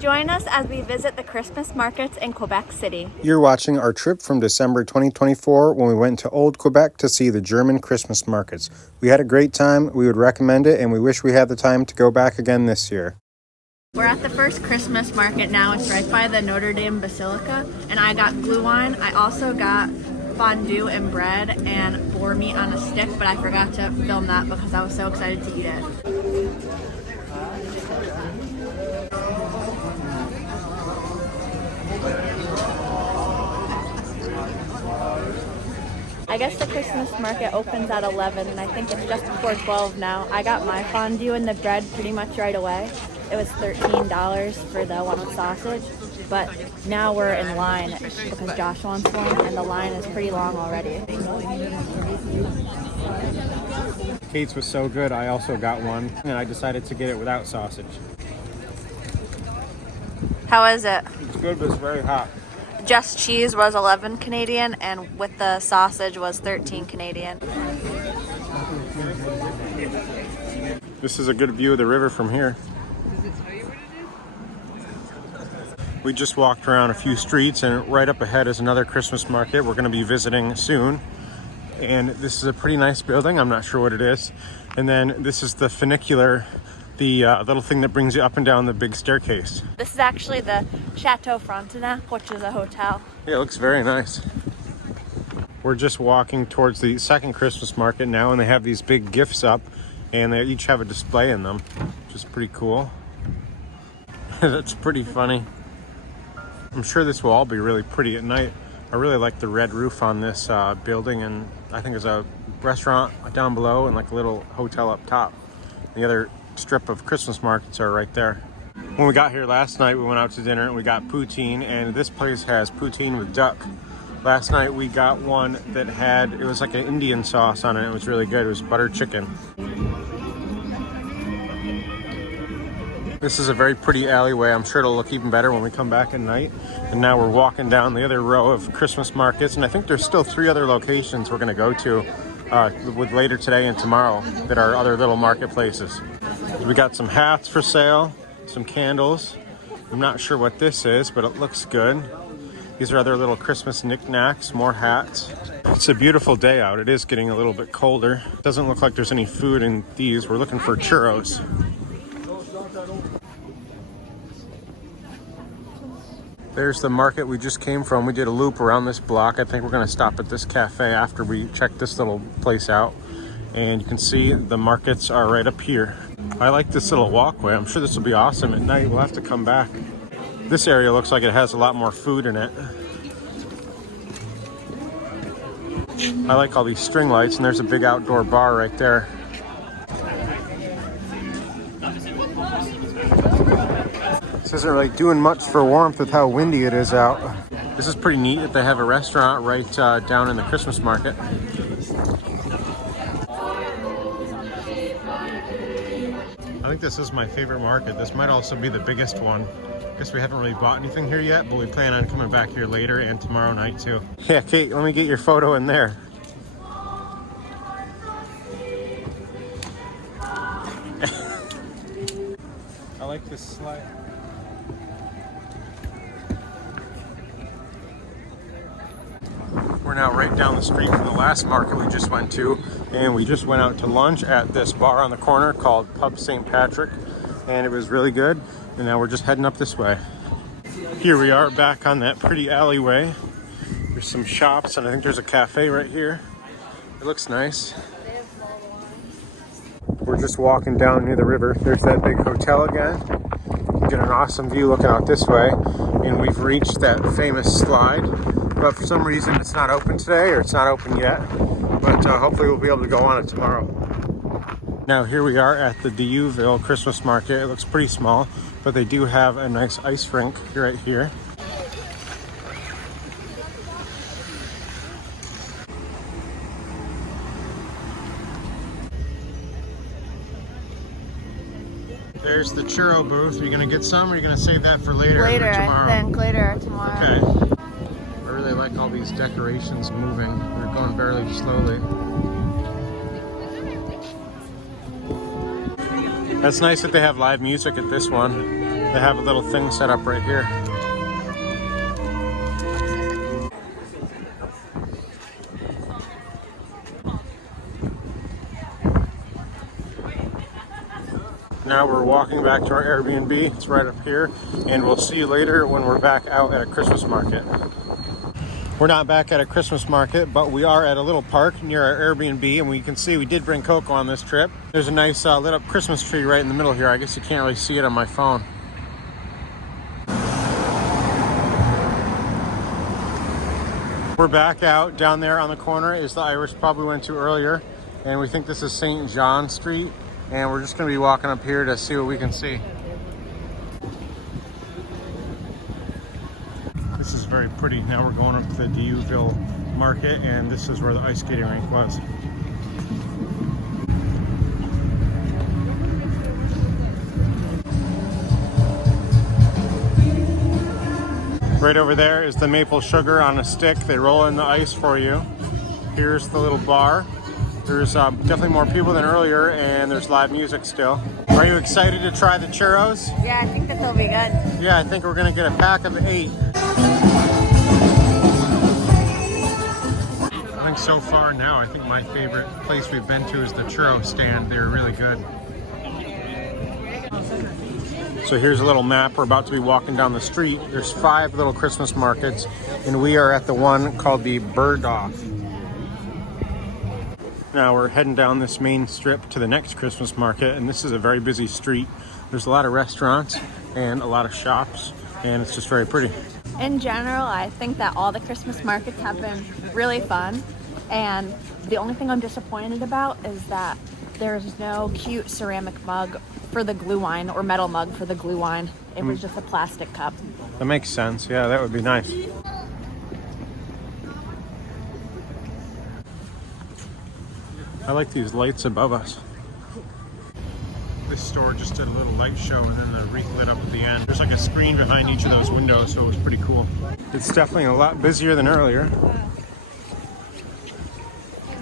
Join us as we visit the Christmas markets in Quebec City. You're watching our trip from December 2024 when we went to Old Quebec to see the German Christmas markets. We had a great time, we would recommend it, and we wish we had the time to go back again this year. We're at the first Christmas market now. It's right by the Notre Dame Basilica, and I got glue wine. I also got fondue and bread and boar meat on a stick, but I forgot to film that because I was so excited to eat it. I guess the Christmas market opens at 11 and I think it's just before 12 now. I got my fondue and the bread pretty much right away. It was $13 for the one with sausage, but now we're in line because Josh wants one and the line is pretty long already. Kate's was so good, I also got one, and I decided to get it without sausage. How is it? It's good, but it's very hot. Just cheese was 11 Canadian and with the sausage was 13 Canadian. This is a good view of the river from here. We just walked around a few streets and right up ahead is another Christmas market we're going to be visiting soon. And this is a pretty nice building. I'm not sure what it is. And then this is the Funicular, the little thing that brings you up and down the big staircase. This is actually the Chateau Frontenac, which is a hotel. Yeah, it looks very nice. We're just walking towards the second Christmas market now, and they have these big gifts up, and they each have a display in them, which is pretty cool. That's pretty funny. I'm sure this will all be really pretty at night. I really like the red roof on this building, and I think there's a restaurant down below and like a little hotel up top. The other strip of Christmas markets are right there. When we got here last night, we went out to dinner and we got poutine, and this place has poutine with duck. Last night we got one that had, it was like an Indian sauce on it. It was really good. It was butter chicken. This is a very pretty alleyway. I'm sure it'll look even better when we come back at night. And now we're walking down the other row of Christmas markets, and I think there's still 3 other locations we're gonna go to with later today and tomorrow that are other little marketplaces. We got some hats for sale, some candles. I'm not sure what this is, but it looks good. These are other little Christmas knickknacks, more hats. It's a beautiful day out. It is getting a little bit colder. Doesn't look like there's any food in these. We're looking for churros. There's the market we just came from. We did a loop around this block. I think we're gonna stop at this cafe after we check this little place out. And you can see the markets are right up here. I like this little walkway. I'm sure this will be awesome at night. We'll have to come back. This area looks like it has a lot more food in it. I like all these string lights, and there's a big outdoor bar right there. This isn't really doing much for warmth with how windy it is out. This is pretty neat that they have a restaurant right down in the Christmas market. I think this is my favorite market. This might also be the biggest one. Guess we haven't really bought anything here yet, but we plan on coming back here later and tomorrow night too. Yeah, Kate, let me get your photo in there. I like this slide. We're now right down the street from the last market we just went to, and we just went out to lunch at this bar on the corner called Pub St. Patrick, and it was really good. And now we're just heading up this way. Here we are back on that pretty alleyway. There's some shops, and I think there's a cafe right here. It looks nice. We're just walking down near the river. There's that big hotel again. You get an awesome view looking out this way, and we've reached that famous slide. But for some reason it's not open today, or it's not open yet. But hopefully we'll be able to go on it tomorrow. Now here we are at the Dieuville Christmas market. It looks pretty small, but they do have a nice ice rink right here. There's the churro booth. Are you gonna get some, or are you gonna save that for later? Later, or tomorrow? I think. Later or tomorrow. Okay. I really like all these decorations moving. They're going very slowly. That's nice that they have live music at this one. They have a little thing set up right here. Now we're walking back to our Airbnb. It's right up here, and we'll see you later when we're back out at a Christmas market. We're not back at a Christmas market, but we are at a little park near our Airbnb, and we can see we did bring Coco on this trip. There's a nice lit up Christmas tree right in the middle here. I guess you can't really see it on my phone. We're back out. Down there on the corner is the Irish pub we went to earlier, and we think this is St. John Street. And we're just going to be walking up here to see what we can see. This is very pretty. Now we're going up to the Dieuville Market, and this is where the ice skating rink was. Right over there is the maple sugar on a stick. They roll in the ice for you. Here's the little bar. There's definitely more people than earlier, and there's live music still. Are you excited to try the churros? Yeah, I think that they'll be good. Yeah, I think we're gonna get a pack of 8. I think so far now, I think my favorite place we've been to is the churro stand. They're really good. So here's a little map. We're about to be walking down the street. There's 5 little Christmas markets, and we are at the one called the Burdock. Now we're heading down this main strip to the next Christmas market, and this is a very busy street. There's a lot of restaurants and a lot of shops, and it's just very pretty. In general, I think that all the Christmas markets have been really fun, and the only thing I'm disappointed about is that there's no cute ceramic mug for the glue wine or metal mug for the glue wine. It was just a plastic cup. That makes sense. Yeah, that would be nice. I like these lights above us. This store just did a little light show, and then the wreath lit up at the end. There's like a screen behind each of those windows, so it was pretty cool. It's definitely a lot busier than earlier.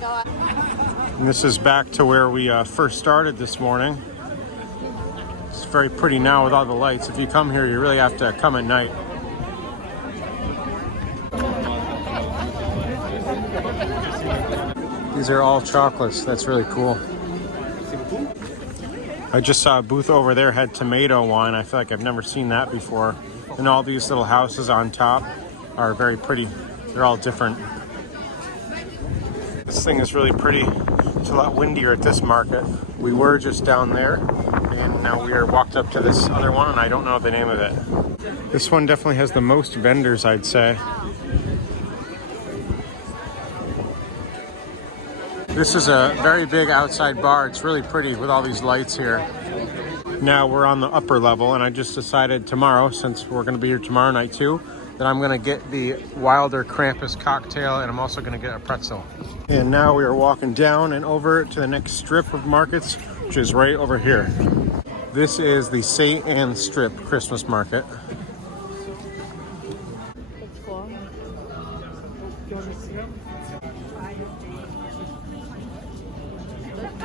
And this is back to where we first started this morning. It's very pretty now with all the lights. If you come here, you really have to come at night. These are all chocolates. That's really cool. I just saw a booth over there had tomato wine. I feel like I've never seen that before. And all these little houses on top are very pretty. They're all different. This thing is really pretty. It's a lot windier at this market. We were just down there, and now we are walked up to this other one, and I don't know the name of it. This one definitely has the most vendors, I'd say. This is a very big outside bar. It's really pretty with all these lights here. Now we're on the upper level, and I just decided tomorrow, since we're going to be here tomorrow night too, that I'm going to get the Wilder Krampus cocktail, and I'm also going to get a pretzel. And now we are walking down and over to the next strip of markets, which is right over here. This is the St. Anne Strip Christmas Market. It's cool.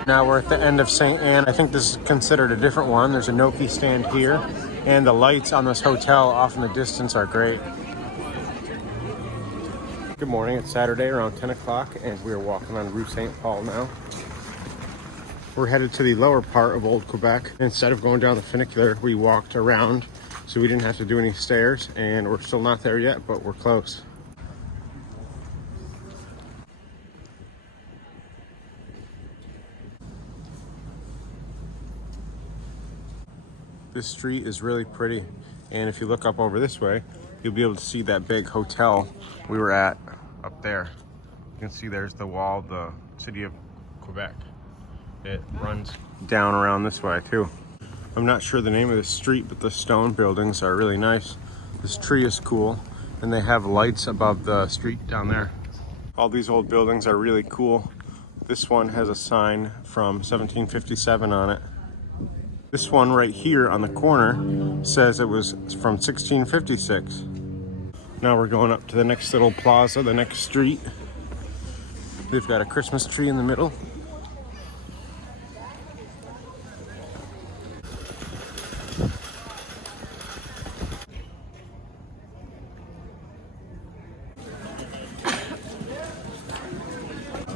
Now we're at the end of St. Anne. I think this is considered a different one. There's a gnocchi stand here, and the lights on this hotel off in the distance are great. Good morning. It's Saturday around 10 o'clock, and we're walking on Rue St. Paul now. We're headed to the lower part of Old Quebec. Instead of going down the Funicular, we walked around, so we didn't have to do any stairs, and we're still not there yet, but we're close. This street is really pretty, and if you look up over this way, you'll be able to see that big hotel we were at up there. You can see there's the wall of the city of Quebec. It runs down around this way too. I'm not sure the name of the street, but the stone buildings are really nice. This tree is cool, and they have lights above the street down there. All these old buildings are really cool. This one has a sign from 1757 on it. This one right here on the corner says it was from 1656. Now we're going up to the next little plaza, the next street. They've got a Christmas tree in the middle.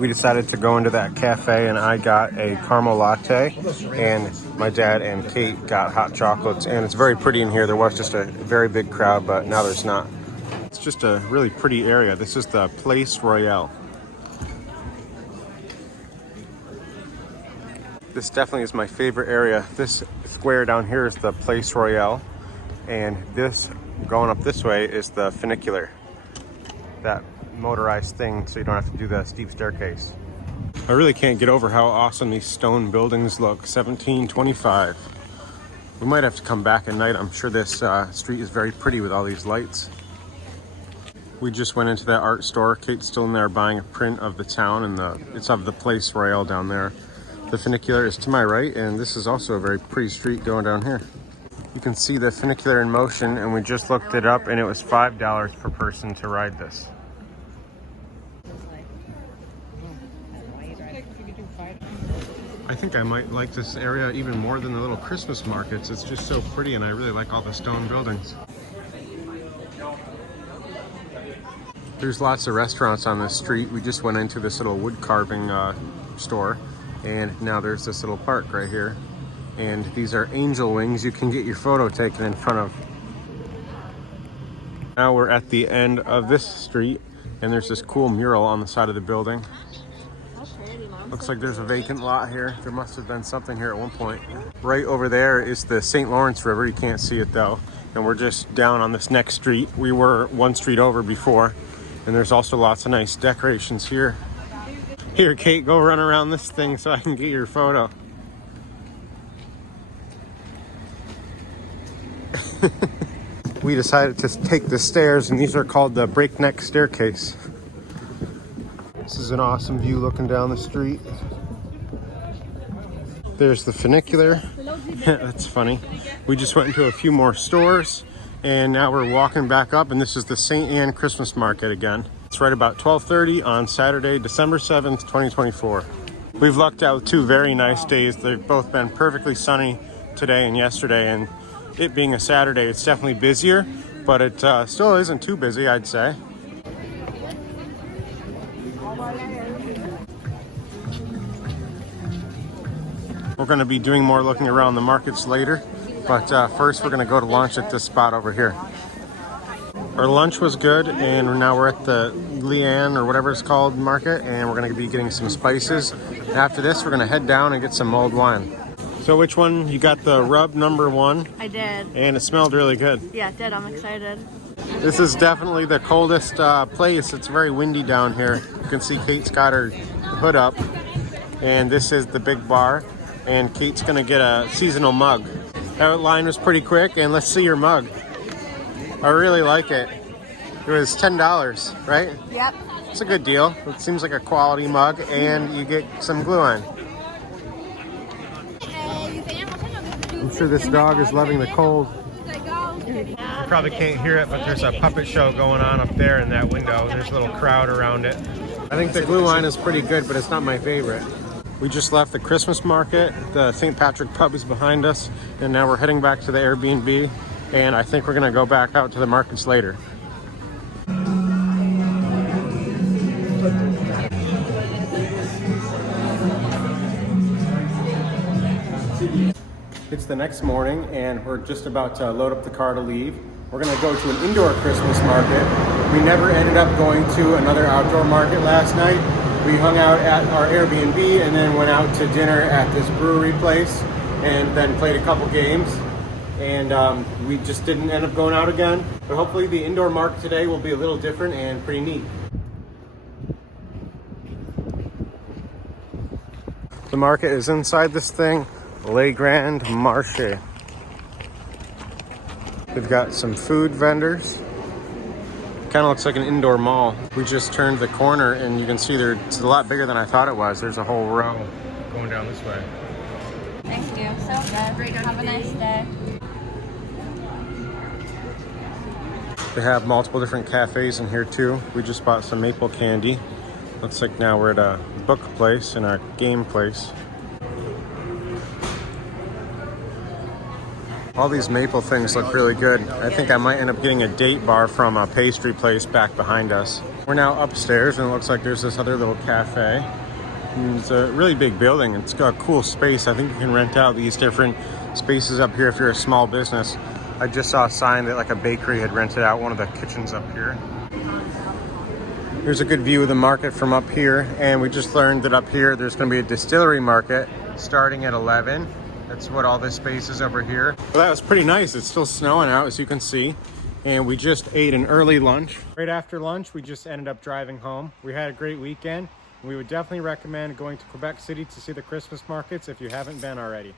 We decided to go into that cafe, and I got a caramel latte, and my dad and Kate got hot chocolates. And it's very pretty in here. There was just a very big crowd, but now there's not. It's just a really pretty area. This is the Place Royale. This definitely is my favorite area. This square down here is the Place Royale, and this going up this way is the Funicular. That motorized thing, so you don't have to do the steep staircase. I really can't get over how awesome these stone buildings look. 1725. We might have to come back at night. I'm sure this street is very pretty with all these lights. We just went into that art store. Kate's still in there buying a print of the town, and it's of the Place Royale down there. The Funicular is to my right, and this is also a very pretty street going down here. You can see the Funicular in motion, and we just looked it up, and it was $5 per person to ride this. I think I might like this area even more than the little Christmas markets. It's just so pretty, and I really like all the stone buildings. There's lots of restaurants on this street. We just went into this little wood carving store, and now there's this little park right here. And these are angel wings you can get your photo taken in front of. Now we're at the end of this street, and there's this cool mural on the side of the building. Looks like there's a vacant lot here. There must have been something here at one point. Right over there is the St. Lawrence River. You can't see it though. And we're just down on this next street. We were one street over before. And there's also lots of nice decorations here. Here, Kate, go run around this thing so I can get your photo. We decided to take the stairs, and these are called the breakneck staircase. This is an awesome view looking down the street. There's the Funicular. That's funny. We just went into a few more stores, and now we're walking back up, and this is the St. Anne Christmas Market again. It's right about 12:30 on Saturday, December 7th, 2024. We've lucked out with two very nice days. They've both been perfectly sunny today and yesterday, and it being a Saturday, it's definitely busier, but it still isn't too busy, I'd say. We're going to be doing more looking around the markets later, but first we're going to go to lunch at this spot over here. Our lunch was good, and now we're at the Leanne or whatever it's called market, and we're going to be getting some spices. After this, we're going to head down and get some mulled wine. So which one? You got the rub #1? I did. And it smelled really good. Yeah, it did. I'm excited. This is definitely the coldest place. It's very windy down here. You can see Kate's got her hood up, and this is the big bar, and Kate's gonna get a seasonal mug. That line was pretty quick, and let's see your mug. I really like it. It was $10, right? Yep. It's a good deal. It seems like a quality mug, and you get some glue on. I'm sure this dog is loving the cold. You probably can't hear it, but there's a puppet show going on up there in that window. There's a little crowd around it. I think the glue line is pretty good, but it's not my favorite. We just left the Christmas market. The St. Patrick pub is behind us, and now we're heading back to the Airbnb, and I think we're gonna go back out to the markets later. It's the next morning, and we're just about to load up the car to leave. We're gonna go to an indoor Christmas market. We never ended up going to another outdoor market last night. We hung out at our Airbnb and then went out to dinner at this brewery place and then played a couple games. And we just didn't end up going out again. But hopefully the indoor market today will be a little different and pretty neat. The market is inside this thing. Le Grand Marché. We've got some food vendors. Kind of looks like an indoor mall. We just turned the corner and you can see it's a lot bigger than I thought it was. There's a whole row going down this way. Thank you. So good. Have a nice day. They have multiple different cafes in here too. We just bought some maple candy. Looks like now we're at a book place and a game place. All these maple things look really good. I think I might end up getting a date bar from a pastry place back behind us. We're now upstairs, and it looks like there's this other little cafe. And it's a really big building. It's got a cool space. I think you can rent out these different spaces up here if you're a small business. I just saw a sign that like a bakery had rented out one of the kitchens up here. Here's a good view of the market from up here, and we just learned that up here there's going to be a distillery market starting at 11. That's what all this space is over here. Well, that was pretty nice. It's still snowing out, as you can see, and we just ate an early lunch. Right after lunch, we just ended up driving home. We had a great weekend. We would definitely recommend going to Quebec City to see the Christmas markets if you haven't been already.